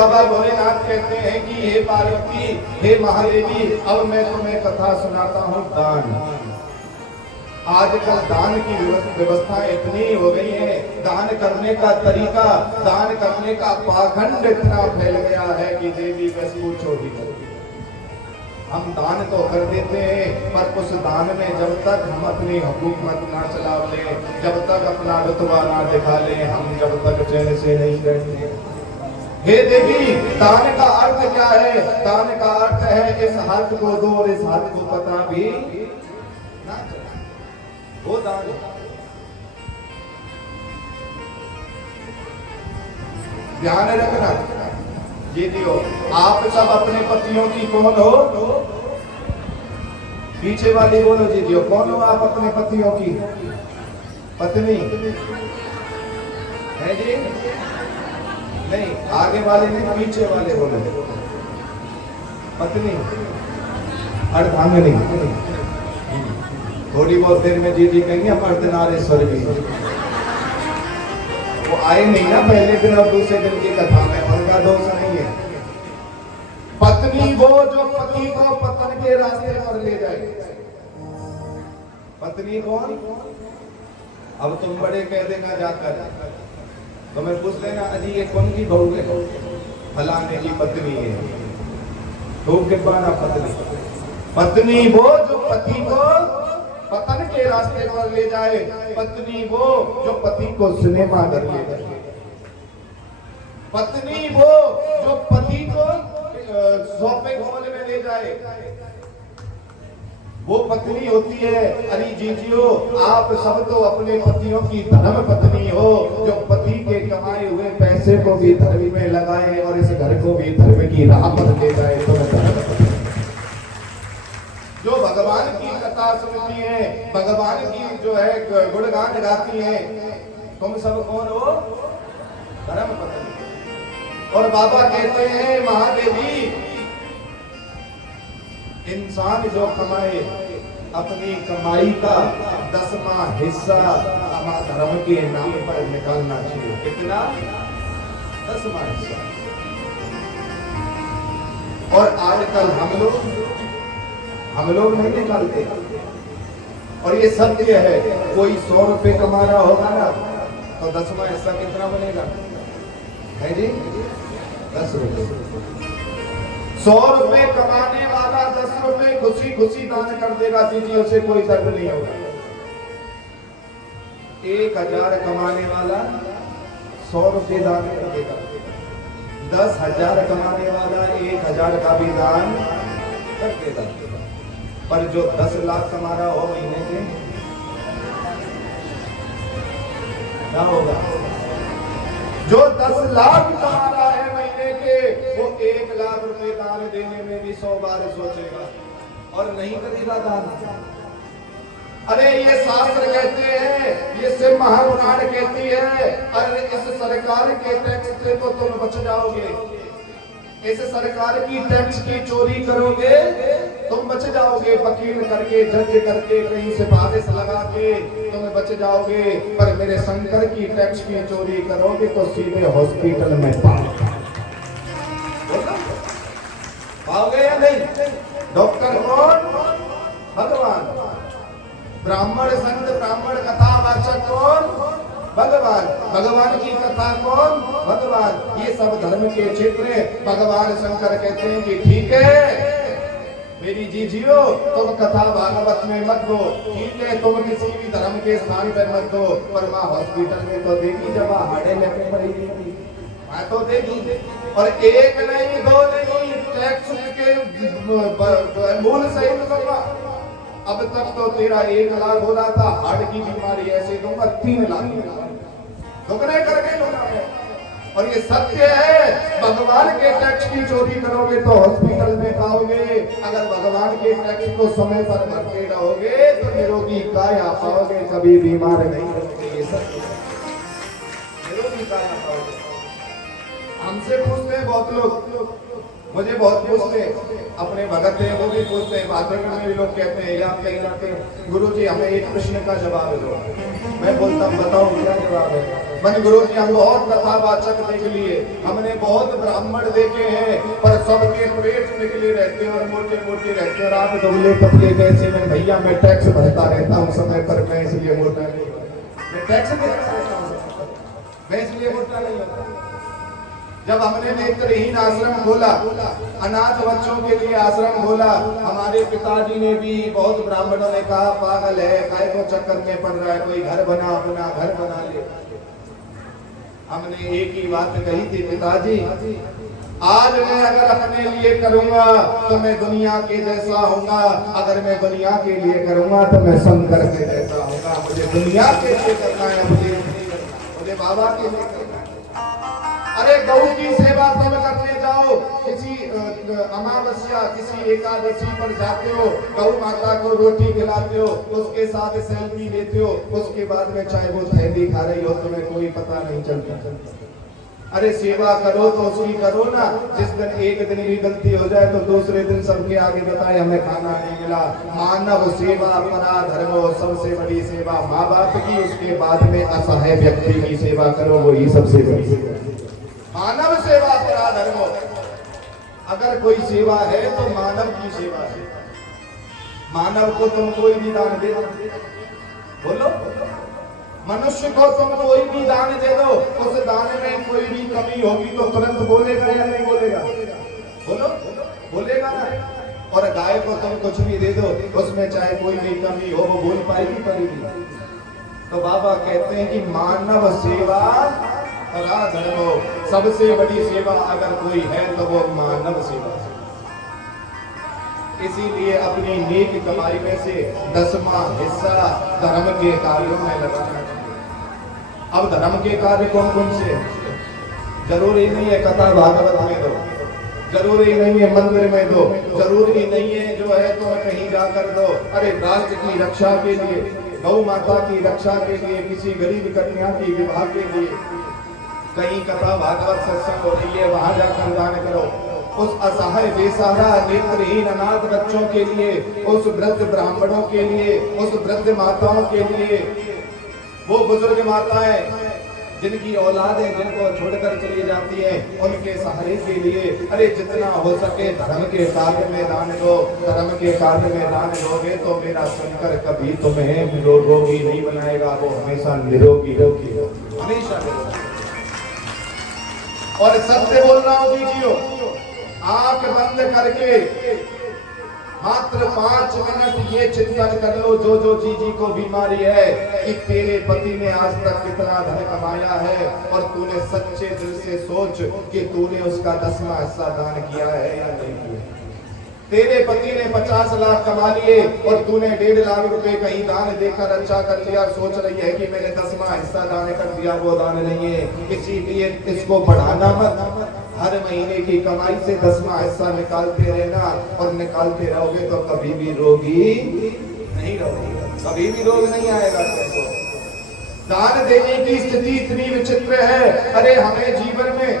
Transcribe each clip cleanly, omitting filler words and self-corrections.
बाबा भोलेनाथ कहते हैं कि हे पार्वती, हे महादेवी, अब मैं तुम्हें कथा सुनाता हूँ दान। आजकल दान की व्यवस्था इतनी हो गई है, दान करने का तरीका, दान करने का पाखंड इतना फैल गया है कि देवी बस पूछो ही नहीं। हम दान तो कर देते हैं, पर उस दान में जब तक हम अपनी हुकूमत ना चला ले, जब तक अपना रुतबा ना दिखा ले, हम जब तक चैन से नहीं बैठते। हे देवी, दान का अर्थ क्या है? दान का अर्थ है इस हाथ को दो और इस हाथ को पता भी ना चले, वो दान। ध्यान रखना जी दियो, आप सब अपने पतियों की कौन हो? पीछे वाली बोलो जी दियो, कौन हो आप अपने पतियों की पत्नी है जी? नहीं, आगे वाले नहीं, पीछे वाले बोलो पत्नी, अर्धांगिनी। थोड़ी बहुत देर में जी जी कहेंगे हम अर्धनारीश्वर भी। वो आए नहीं ना पहले दिन और दूसरे दिन की कथा में, उनका दोष नहीं है। पत्नी वो जो पति को पतन के रास्ते पर ले जाए। पत्नी कौन? अब तुम बड़े कह देना जाकर, तो मैं पूछ लेना अजी ये कौन की बहू है? फलाने की पत्नी है। खूब के पाना पत्नी। पत्नी वो जो पति को पतन के रास्ते पर ले जाए। पत्नी वो जो पति को सिनेमा घर ले जाए। पत्नी वो जो पति को शॉपिंग मॉल में ले जाए, वो पत्नी होती है। अरे जीजियो, आप सब तो अपने पतियों की धर्म पत्नी हो, जो पति के कमाए हुए पैसे को भी धर्म में लगाए और इस घर को भी धर्म की राह पर ले जाए। तो जो भगवान की कथा सुनती है, भगवान की जो है गुणगान गाती है, तुम सब कौन हो? धर्म पत्नी। और बाबा कहते हैं महादेवी, इंसान जो कमाए अपनी कमाई का 10वां हिस्सा हमारे धर्म के नाम पर निकालना चाहिए। कितना? 10वां हिस्सा। और आजकल हम लोग नहीं निकालते। और ये सत्य है, कोई 100 रुपए कमा रहा होगा ना, तो 10वां हिस्सा कितना बनेगा? है जी 10 रुपए। 100 रुपए कमाने वाला 10 रुपए खुशी खुशी दान कर देगा दीदी, उसे कोई दर्द नहीं होगा। 1000 कमाने वाला 100 रुपए दान कर देगा। 10,000 कमाने वाला 1000 का भी दान कर देगा। पर जो 10 लाख कमा रहा हो महीने के, क्या होगा? जो 10 लाख कमा रहा है महीने के, वो 1 लाख रुपए दान देने में भी 100 बार सोचेगा और नहीं करेगा दान। अरे ये शास्त्र कहते हैं, ये शिव महापुराण कहती है, अरे इस सरकार के टैक्स से तो तुम बच जाओगे। इस सरकार की टैक्स की चोरी करोगे तुम बच जाओगे, वकील करके, जज करके, कहीं सिफारिश लगा के तुम बच जाओगे। पर मेरे शंकर की टैक्स की चोरी करोगे तो सीधे हॉस्पिटल में पाओगे या नहीं? डॉक्टर कौन? भगवान। ब्राह्मण संत, ब्राह्मण कथा वाचक कौन? भगवान। भगवान की कथा कौन? भगवान। ये सब धर्म के क्षेत्र है। भगवान शंकर कहते हैं कि ठीक है मेरी जीजियो, तुम कथा भागवत में मत दो, ठीक है तुम किसी भी धर्म के स्थान पर मत दो, पर माँ हॉस्पिटल में तो देगी जब हाड़े लेके पड़ेगी, मैं तो देगी। और 1 नहीं 2 नहीं, टैक्स के मूल सहित दूंगा। अब तक तो तेरा 1 लाख हो रहा था, हार्ट की बीमारी ऐसे दूंगा 3 लाख दुगने करके दूंगा। और ये सत्य है, भगवान के टैक्स की चोरी करोगे तो हॉस्पिटल में पाओगे। अगर भगवान के टैक्स को समय पर भरते रहोगे तो निरोगी काया पाओगे, कभी बीमार नहीं होगे। ये सत्य निरोगी काया पाओगे। हम मुझसे पूछते हैं बहुत लोग, मुझे बहुत पूछते हैं, अपने भगत हैं वो भी पूछते हैं, बातें में भी लोग कहते हैं या कहीं जाते हैं, गुरु जी हमें एक प्रश्न का जवाब दो। मैं बोलता हूँ बताओ क्या जवाब है। मन गुरु जी हम बहुत कथावाचक देख लिए, हमने बहुत ब्राह्मण देखे हैं, पर सबके पेट निकले रहते हैं और मोटे मोटे रहते हैं और आप दुबले पतले जैसे। मैं भैया मैं टैक्स भरता रहता हूँ समय पर, मैं इसलिए मोटा नहीं, मैं टैक्स देता रहता हूँ, मैं इसलिए मोटा नहीं होता। जब हमने नेत्रहीन आश्रम खोला, अनाथ बच्चों के लिए आश्रम खोला, हमारे पिताजी ने भी, बहुत ब्राह्मणों ने कहा पागल है, काय को चक्कर में पड़ रहा है, कोई घर बना, अपना घर बना ले। हमने एक ही बात कही थी, पिताजी आज मैं अगर अपने लिए करूंगा तो मैं दुनिया के जैसा होऊंगा, अगर मैं दुनिया के लिए करूंगा तो मैं शंकर के जैसा होऊंगा। मुझे दुनिया के लिए करना है, मुझे बाबा के लिए करना है। अरे गौ की सेवा तुम करने जाओ, किसी अमावस्या किसी एकादशी पर जाते हो, गौ माता को रोटी खिलाते हो, उसके साथ सेल्फी लेते हो, उसके बाद में चाहे वो थैली खा रही हो तुम्हें कोई पता नहीं चलता। अरे सेवा करो तो उसकी करो ना, जिस दिन एक दिन भी गलती हो जाए तो दूसरे दिन सबके आगे बताए हमें खाना नहीं मिला। मानव सेवा परा धर्मो, सबसे बड़ी सेवा माँ बाप की, उसके बाद में असहाय व्यक्ति की सेवा करो, वही सबसे बड़ी सेवा। मानव सेवा परा धर्मो, अगर कोई सेवा है तो मानव की सेवा है। मानव को तुम कोई भी दान दे दो, बोलो मनुष्य को तुम कोई भी दान दे दो, उस दान में कोई भी कमी होगी तो तुरंत बोलेगा या नहीं बोलेगा, बोलो बोलेगा ना। और गाय को तुम कुछ भी दे दो, उसमें चाहे कोई भी कमी हो वो बोल पाएगी पड़ेगी। तो बाबा कहते हैं कि मानव सेवा परा धर्मो, सबसे बड़ी सेवा अगर कोई है तो वो मानव सेवा है। इसीलिए अपनी नेक कमाई में से 10वां हिस्सा धर्म के कार्यों में लगाना चाहिए। अब धर्म के कार्य कौन कौन से हैं? जरूरी नहीं है कथा भागवत में दो, जरूरी नहीं है मंदिर में दो, जरूरी नहीं है जो है तो कहीं जाकर दो। अरे राष्ट्र की रक्षा के लिए, गौ माता की रक्षा के लिए, किसी गरीब कन्या की विवाह के लिए, कहीं कथा भागवत सत्संग हो रही है वहां जाकर दान करो। उस असहाय बेसहारा नेत्रहीन अनाथ बच्चों के लिए, उस वृद्ध ब्राह्मणों के लिए, उस वृद्ध माताओं के लिए, वो बुजुर्ग माताएं जिनकी औलाद है जिनको छोड़कर चली जाती है, उनके सहारे के लिए अरे जितना हो सके धर्म के कार्य में दान दो। धर्म के कार्य में दान दोगे तो मेरा शंकर कभी तुम्हें रोगी नहीं बनाएगा, वो हमेशा निरोगी रोगी हमेशा निरोगी। और सत्य बोल रहा हूं दीजियो, आंख बंद करके मात्र 5 मिनट ये चिंतन कर लो, जो जो जी को बीमारी है कि तेरे पति ने आज तक कितना धन कमाया है, और तूने सच्चे दिल से सोच कि तूने उसका 10वां हिस्सा दान किया है या नहीं किया। तेरे पति ने 50 लाख कमा लिए और तूने 1.5 लाख रुपए कहीं दान देकर अच्छा कर लिया, सोच रही है कि मैंने 10वां हिस्सा दान कर दिया, वो दान नहीं है। इसीलिए इसको बढ़ाना मत, हर महीने की कमाई से 10वां हिस्सा निकालते रहना, और निकालते रहोगे तो कभी भी रोगी नहीं रहोगे, कभी भी रोग नहीं आएगा तुमको। दान देने की स्थिति इतनी विचित्र है। अरे हमें जीवन में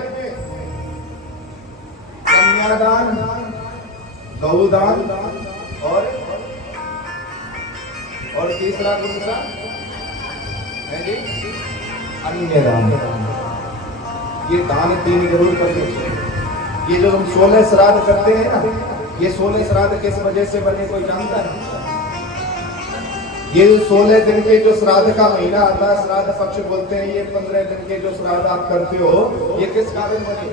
कन्यादान, गौदान और तीसरा कौन सा है जी? अन्य दान। ये दान 3 जरूर करने चाहिए। ये जो हम 16 श्राद्ध करते हैं ना, ये 16 श्राद्ध किस वजह से बने कोई जानता है? ये 16 दिन के जो श्राद्ध का महीना आता है, श्राद्ध पक्ष बोलते हैं, ये 15 दिन के जो श्राद्ध आप करते हो, ये किस कारण बने?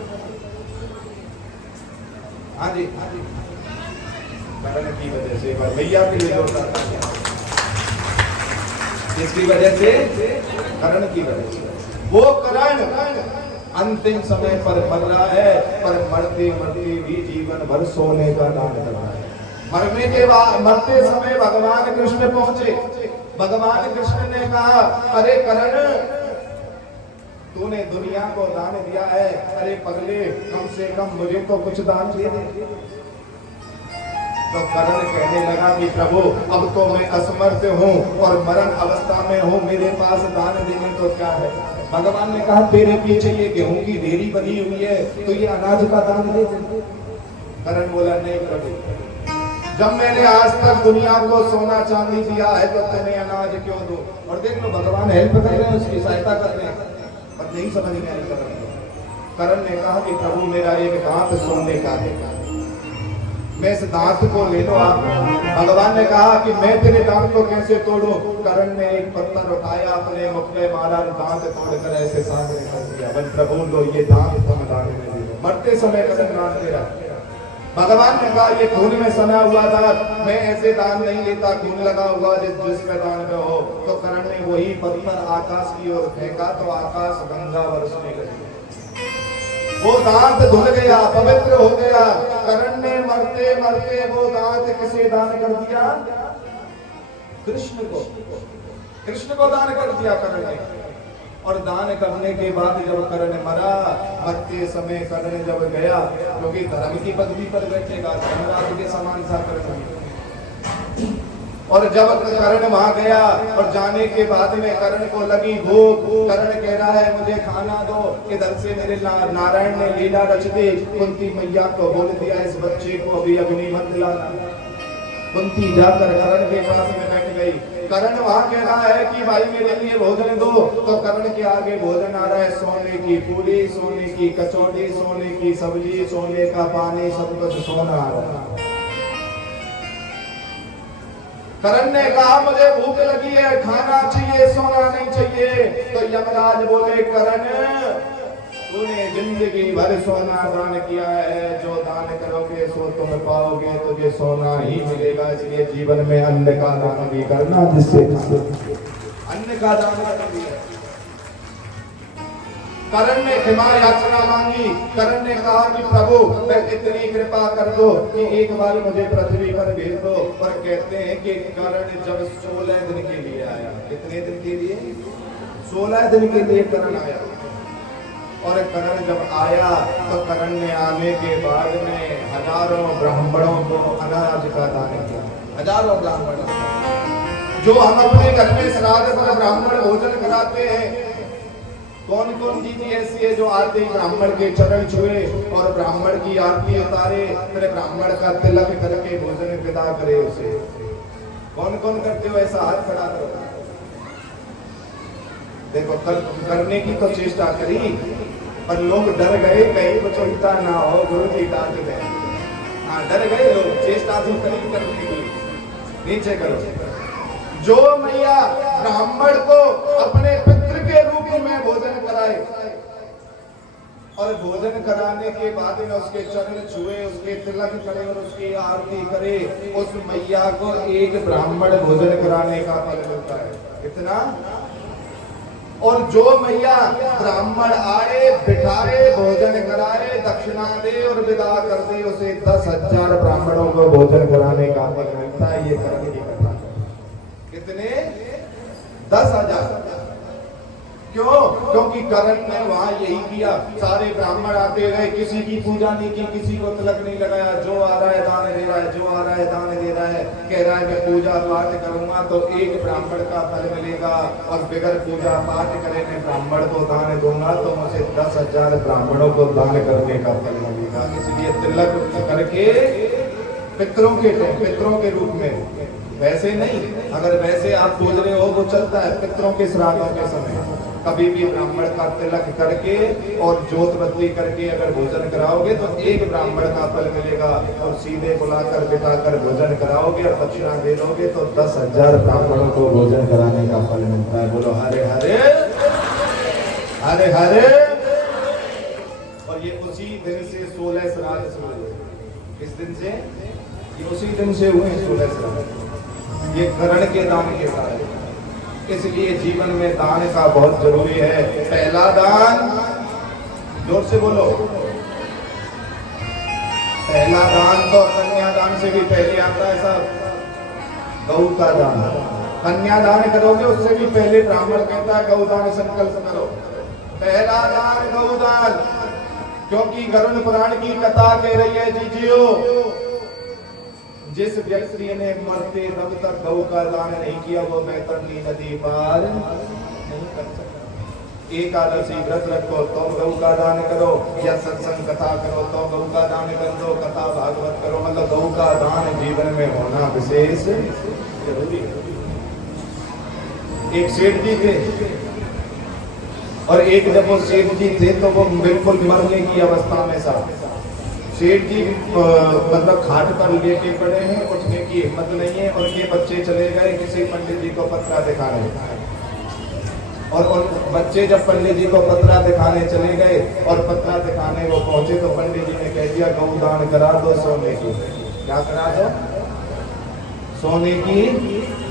हाँ जी, करण की वजह से। भैया के लिए जोरदार, किसकी वजह से? करण की वजह से। वो करण अंतिम समय पर मर रहा है, पर मरते मरते भी जीवन भर सोने का दान कर रहा है। मरने के बाद, मरते समय भगवान कृष्ण पहुंचे। भगवान कृष्ण ने कहा, अरे करण तूने दुनिया को दान दिया है, अरे पगले कम से कम मुझे तो कुछ दान दे दे। तो करण कहने लगा कि प्रभु अब तो मैं असमर्थ हूँ और मरण अवस्था में हूँ, मेरे पास दान देने तो क्या है। भगवान ने कहा तेरे पीछे ये गेहूं की ढेरी बनी हुई है, तो ये अनाज का दान दे। करण बोला नहीं प्रभु, जब मैंने आज तक दुनिया को सोना चांदी दिया है तो तुम्हें अनाज क्यों दूं। और देख लो भगवान हेल्प कर रहे हैं, उसकी सहायता कर रहे हैं, पर नहीं समझ में आई करण को। करण ने कहा कि प्रभु मेरा एक दांत सोने का है, मैं इस दांत को ले लो आप। भगवान ने कहा कि मैं तेरे दांत को कैसे तोड़ूं। करण ने एक पत्थर उठाया, अपने मुख में मारा, दांत तोड़कर ऐसे सामने कर दिया। बस प्रभु लो ये दांत तुम दान में दे दो। मरते समय करण दान दे रहा। भगवान ने कहा ये खून में सना हुआ था, मैं ऐसे दान नहीं लेता, खून लगा हुआ जिस मैदान में हो। तो करण ने वही पत्थर आकाश की ओर फेंका, तो आकाश गंगा बरसने लगी, वो दांत धुल गया, पवित्र हो गया। करण ने मरते मरते वो दांत किसे दान कर दिया? कृष्ण को। कृष्ण को दान कर दिया करण ने। और दान करने के बाद जब कर्ण मरा, मरते समय कर्ण जब गया, क्योंकि धर्म की पदवी पर बैठेगा, धर्मराज के समान सा कर्ण। और जब कर्ण वहां गया और जाने के बाद में कर्ण को लगी भूख, कर्ण कह रहा है मुझे खाना दो। इधर से मेरे नारायण ने लीला रच दी, कुंती मैया को बोल दिया इस बच्चे को अभी अग्नि मत दिलाना। कुंती जाकर कर्ण के पास में बैठ गई। कर्ण वहां कह रहा है कि भाई मेरे लिए भोजन दो, तो कर्ण के आगे भोजन आ रहा है, सोने की पूरी, सोने की कचौड़ी, सोने की सब्जी, सोने का पानी, सब कुछ सोना आ रहा है। कर्ण ने कहा मुझे भूख लगी है, खाना चाहिए, सोना नहीं चाहिए। तो यमराज बोले कर्ण तूने जिंदगी भर सोना दान किया है, जो दान करोगे सो तुम पाओगे, तुझे सोना ही मिलेगा। इसलिए जीवन में अन्न का दान भी करना, जिससे अन्न का दान कर दिया। कर्ण ने क्षमा याचना मांगी। कर्ण ने कहा कि प्रभु मैं इतनी कृपा कर दो कि एक बार मुझे पृथ्वी पर भेज दो। पर कहते हैं कि कर्ण जब 16 दिन के लिए आया, कितने दिन के लिए? 16 दिन के लिए कर्ण आया। और कर्ण जब आया तो कर्ण ने आने के बाद में हजारों ब्राह्मणों को अनाज का दान किया। हजारों ब्राह्मण, जो हम अपने घर में श्राद्ध पर ब्राह्मण भोजन कराते हैं, कौन कौन चीज ऐसी है जो आते ही ब्राह्मण के चरण छुए और ब्राह्मण की आरती उतारे, फिर ब्राह्मण का तिलक करके भोजन विदा करे उसे? कौन कौन करते हो? ऐसा हाथ खड़ा करो। देखो करने की तो चेष्टा करी, पर लोग डर गए, कहीं कुछ उल्टा ना हो, गुरु जी डांट गए। हाँ डर गए लोग, चेष्टा तो करी करने की। नीचे करो। जो मैया ब्राह्मण को अपने पितृ के रूप में भोजन कराए और भोजन कराने के बाद में उसके चरण छुए, उसके तिलक करे और उसकी आरती करे, उस मैया को एक ब्राह्मण भोजन कराने का फल मिलता है। कितना? और जो मैया ब्राह्मण आए, बिठाए, भोजन कराए, दक्षिणा दे और विदा कर दे, उसे 10,000 ब्राह्मणों को भोजन कराने का फल मिलता है। ये करने की कथा। कितने? 10,000। क्यों? क्योंकि कर्ण ने वहां यही किया। सारे ब्राह्मण आते रहे, किसी की पूजा नहीं की, किसी को तिलक नहीं लगाया। जो आ रहा है दान दे रहा है, जो आ रहा है दान दे रहा है। कह रहा है मैं पूजा पाठ करूंगा तो एक ब्राह्मण का फल मिलेगा, और बगैर पूजा पाठ करे मैं ब्राह्मण को दान दूंगा तो मुझे 10,000 ब्राह्मणों को दान करने का फल मिलेगा। इसलिए तिलक करके पितरों के रूप में, वैसे नहीं। अगर वैसे आप पूज रहे हो वो चलता है, पितरों के श्राद्धों के समय कभी भी ब्राह्मण का तिलक करके और जोत बत्ती करके अगर भोजन कराओगे तो एक ब्राह्मण का फल मिलेगा। और सीधे बुलाकर बिठाकर भोजन कराओगे और दक्षिणा दे दोगे तो 10,000 ब्राह्मणों को भोजन कराने का फल मिलता है। बोलो हरे हरे हरे हरे। और ये उसी दिन से 16 श्राद्ध शुरू हुए। किस दिन से? ये उसी दिन से हुए 16 श्राद्ध। ये कर्ण के दान के साथ। इसलिए जीवन में दान का बहुत जरूरी है। पहला दान, जोर से बोलो, पहला दान तो कन्यादान से भी पहले आता है साहब, गौ का दान। कन्यादान करोगे उससे भी पहले ब्राह्मण कहता है गौदान संकल्प करो। पहला दान गौदान, क्योंकि गरुड़ पुराण की कथा कह रही है जीजियो, जिस व्यक्ति ने मरते दम तक गौ का दान नहीं किया वो बैतरणी नदी पार नहीं कर सकता। एकादशी व्रत रखो तो गौ का दान करो, या सत्संग कथा करो तो गौ का दान कर दो, कथा भागवत करो, मतलब गौ का दान जीवन में होना विशेष जरूरी है। एक सेठ जी थे और एक जब वो सेठ जी थे तो वो बिल्कुल मरने की अवस्था में था। सेठ जी मतलब खाट पर लेटे पड़े हैं, उठने की हिम्मत नहीं है, और ये बच्चे चले गए किसी पंडित जी को पत्रा दिखाने, और उन बच्चे जब पंडित जी को पत्रा दिखाने चले गए और पत्रा दिखाने वो पहुंचे तो पंडित जी ने कह दिया गौ दान करा दो सोने की। क्या करा दो? सोने की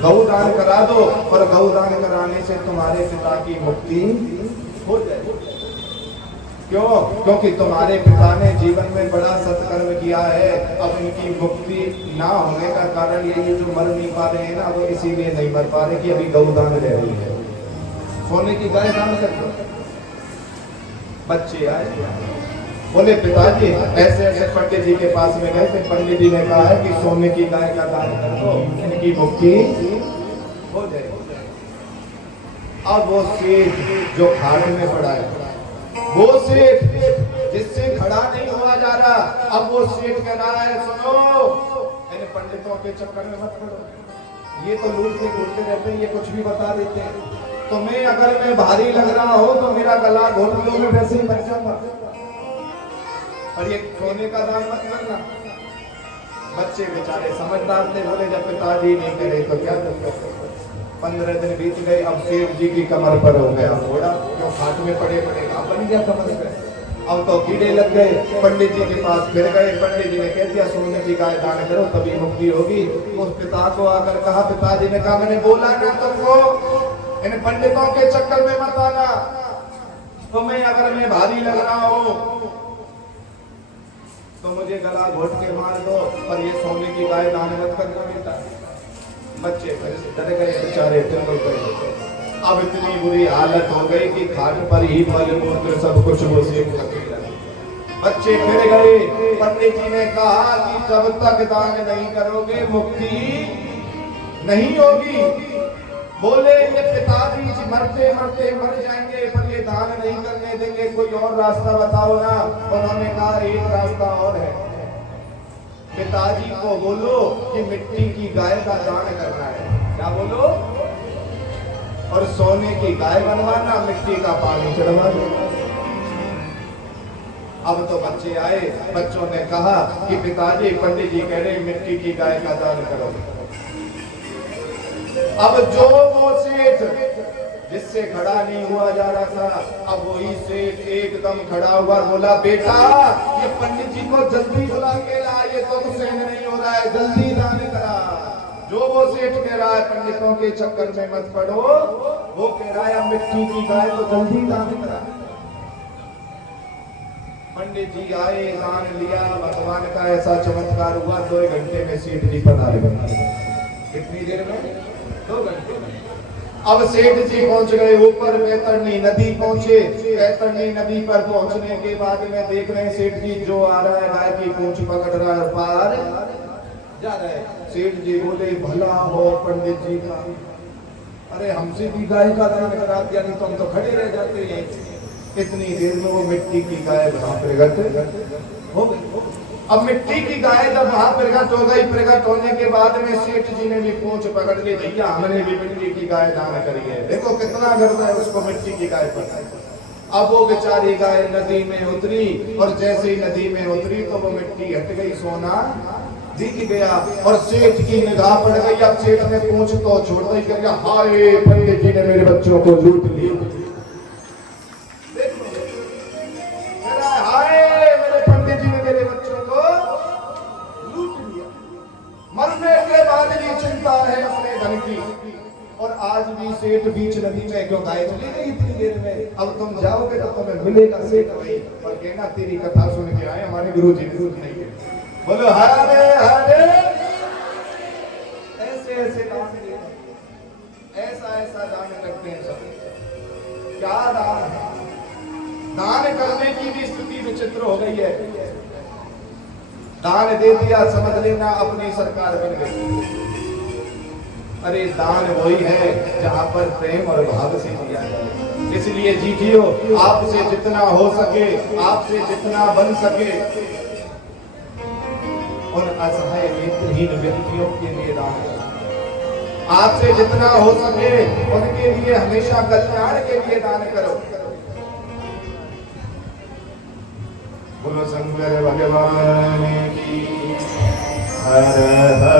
गौ दान करा दो, और गौ दान कराने से तुम्हारे पिता की मुक्ति हो जाएगी। क्यों? क्योंकि तुम्हारे पिता ने जीवन में बड़ा सत्कर्म किया है। अब इनकी मुक्ति ना होने का कारण यही जो मर नहीं पा रहे हैं ना, वो इसीलिए नहीं मर पा रहे कि अभी गौ दान रह रही है। सोने की गाय दान कर दो। बच्चे आए बोले पिताजी ऐसे ऐसे पंडित जी के पास में गए थे, पंडित जी ने कहा है कि सोने की गाय का दान कर दो, इनकी मुक्ति हो जाएगी। अब वो सेठ जो खाट में पड़ा है, वो सेठ जिससे खड़ा नहीं हुआ जा रहा, अब वो सेठ कह रहा है सुनो, इन पंडितों के चक्कर में मत पड़ो, ये तो लूटते घूटते रहते हैं, ये कुछ भी बता देते हैं। तुम्हें अगर मैं भारी लग रहा हो तो मेरा गला घोट लो, मैं वैसे ही मर जाऊंगा, और ये सोने का दान मत करना। बच्चे बेचारे समझदार थे, बोले जब पिताजी नहीं करे तो क्या करते। 15 दिन बीत गए, अब सेठ जी की कमर पर हो गया घोड़ा, जो खाट में पड़े पड़ेगा बन गया कमर पे। अब तो कीड़े लग गए, पंडित जी के पास फिर गए, पंडित जी ने कह दिया सोने की गाय दान करो तभी मुक्ति होगी। उस पिता को आकर कहा, पिताजी ने कहा मैंने बोला ना तुमको इन पंडितों के चक्कर में मत आना, तुम्हें अगर मैं भारी लग रहा हूं तो मुझे गला घोट के मार दो, पर ये सोने की गाय दान मत करना बेटा। बच्चे डर गए बेचारे, टिंगल गए। अब इतनी बुरी हालत हो गई कि खाट पर ही मल मूत्र सब कुछ वो सेठ करने लगे। बच्चे फिर गए, पंडित जी ने कहा कि जब तक दान नहीं करोगे मुक्ति नहीं होगी। बोले ये पिताजी मरते मरते मर जाएंगे, पर ये दान नहीं करने देंगे, कोई और रास्ता बताओ ना। उन्होंने कहा एक रास्ता और है, पिताजी को बोलो कि मिट्टी की गाय का दान करना है। क्या बोलो? और सोने की गाय बनवाना, मिट्टी का पानी चढ़वा दो। अब तो बच्चे आए, बच्चों ने कहा कि पिताजी पंडित जी कह रहे मिट्टी की गाय का दान करो। अब जो वो सेठ जिससे खड़ा नहीं हुआ जा रहा था, अब वही सेठ एकदम खड़ा हुआ, बोला बेटा ये पंडित जी को जल्दी बुला के ला, ये तो सहन नहीं हो रहा है, जल्दी दान करा। जो वो सेठ कह रहा है पंडितों के चक्कर में मत पड़ो, वो कह रहा है मिट्टी की गाय तो जल्दी दान करा। पंडित जी आए, दान लिया, भगवान का ऐसा चमत्कार हुआ, 2 घंटे में सेठ जी पधारे। कितनी देर में? 2 घंटे में। अब सेठ जी पहुंच गए ऊपर, बैतरणी नदी पहुंचे। बैतरणी नदी पर पहुंचने के बाद में देख रहे हैं सेठ जी जो आ रहा है गाय की पूंछ पकड़ रहा है, पार जा रहा है। सेठ जी बोले भला हो पंडित जी का, अरे हमसे भी गाय का दान करा दिया, नहीं तो हम तो खड़े रह जाते हैं। इतनी देर में वो मिट्टी की गाय प्रकट हो गई। अब मिट्टी की गाय जब वहां प्रकट हो गई, प्रकट होने के बाद में सेठ जी ने भी पूंछ पकड़ ली, भैया हमने भी मिट्टी की गाय दान करी है, देखो कितना गर्व है उसको मिट्टी की गाय पर। अब वो बेचारी गाय नदी में उतरी, और जैसे ही नदी में उतरी तो वो मिट्टी हट गई, सोना दिख गया, और सेठ की निगाह पड़ गई। अब सेठ ने पूंछ तो छोड़ दी, कह हाय पंडित जी ने मेरे बच्चों को लूट लिया। मरने के बाद भी चिंता है अपने धन की, और आज भी सेठ बीच नदी में क्यों गाय चली गई इतनी देर में। अब तुम जाओगे तो तुम्हें मिलेगा सेठ भाई, और कहना तेरी कथा सुन के आए हमारे गुरुजी नहीं है। बोलो हरे हरे। ऐसे ऐसे दान देते, ऐसा ऐसा दान करते हैं सब। क्या दान है? दान करने की भी स्थिति विचित्र हो गई है। दान दे दिया, समझ लेना अपनी सरकार बन गई। अरे दान वही है जहां पर प्रेम और भाव से दिया जाए। इसलिए जीजियो, आपसे जितना हो सके, आपसे जितना बन सके उन असहाय नेत्रहीन व्यक्तियों के लिए दान करो। आपसे जितना हो सके उनके लिए हमेशा कल्याण के लिए दान करो। बोलो शंकर भगवान की हर हर